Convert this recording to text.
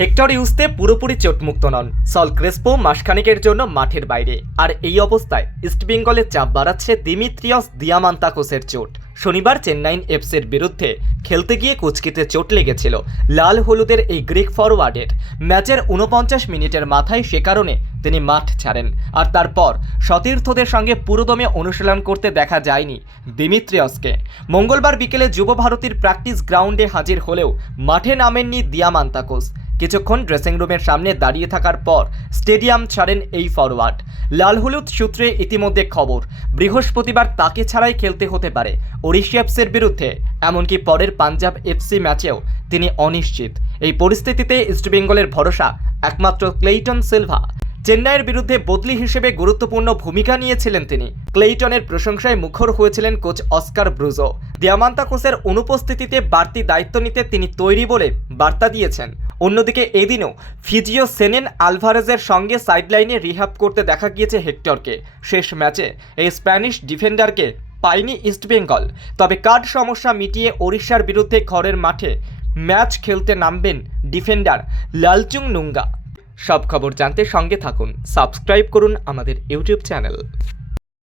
Hectare ইউসতে পুরোপুরি চোটমুক্ত নন। Saul Crespo মাসখানেকের জন্য মাঠের বাইরে। আর এই অবস্থায় ইস্টবেঙ্গলে চাপ বাড়াচ্ছে দিমিত্রিয়স দিয়ামান্তাকোসের চোট। শনিবার চেন্নাইন এফসের বিরুদ্ধে খেলতে গিয়ে কুচকিতে চোট লেগেছিল লাল হলুদের এই গ্রিক ফরওয়ার্ডের ম্যাচের উনপঞ্চাশ মিনিটের মাথায় সে কারণে তিনি মাঠ ছাড়েন। আর তারপর সতীর্থদের সঙ্গে পুরোদমে অনুশীলন করতে দেখা যায়নি দিমিত্রিয়সকে। মঙ্গলবার বিকেলে যুব ভারতীর প্র্যাকটিস গ্রাউন্ডে হাজির হলেও মাঠে নামেননি দিয়ামান্তাকোস। কিছুক্ষণ ড্রেসিং রুমের সামনে দাঁড়িয়ে থাকার পর স্টেডিয়াম ছাড়েন এই ফরওয়ার্ড লাল হলুদ সূত্রে ইতিমধ্যে খবর, বৃহস্পতিবার তাকে ছাড়াই খেলতে হতে পারে ওড়িশা এফসির বিরুদ্ধে, এমনকি পরের পাঞ্জাব এফসি ম্যাচেও তিনি অনিশ্চিত। এই পরিস্থিতিতে ইস্টবেঙ্গলের ভরসা একমাত্র ক্লেইটন সিলভা চেন্নাইয়ের বিরুদ্ধে বদলি হিসেবে গুরুত্বপূর্ণ ভূমিকা নিয়েছিলেন তিনি। ক্লেইটনের প্রশংসায় মুখর হয়েছিলেন কোচ অস্কার ব্রুজো। দিয়ামান্তাকোসের অনুপস্থিতিতে বাড়তি দায়িত্ব নিতে তিনি তৈরি বলে বার্তা দিয়েছেন। অন্যদিকে এদিনও ফিজিও সেনেন আলভারেজের সঙ্গে সাইডলাইনে রিহাব করতে দেখা গিয়েছে হেক্টরকে। শেষ ম্যাচে এই স্প্যানিশ ডিফেন্ডারকে পায়নি ইস্টবেঙ্গল তবে কার্ড সমস্যা মিটিয়ে ওড়িশার বিরুদ্ধে ঘরের মাঠে ম্যাচ খেলতে নামবেন ডিফেন্ডার লালচুং নুঙ্গা। সব খবর জানতে সঙ্গে থাকুন। সাবস্ক্রাইব করুন আমাদের ইউটিউব চ্যানেল।